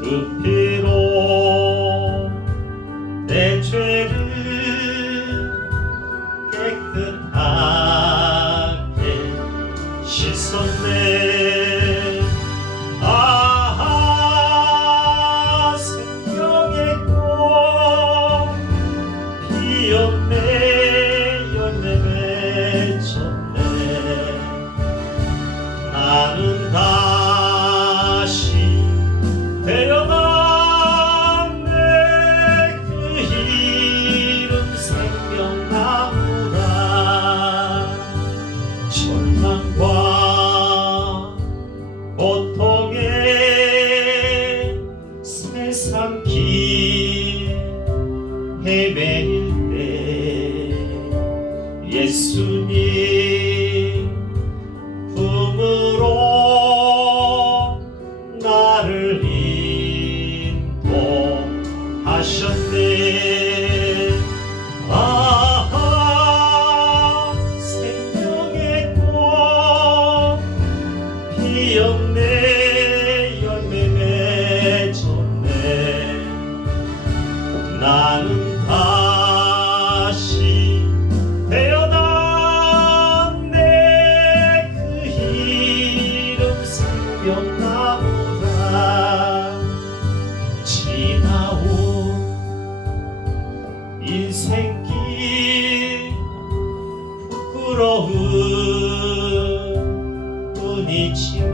to peace. 길 헤맬 때 예수님 부러운 꽃이지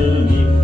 是你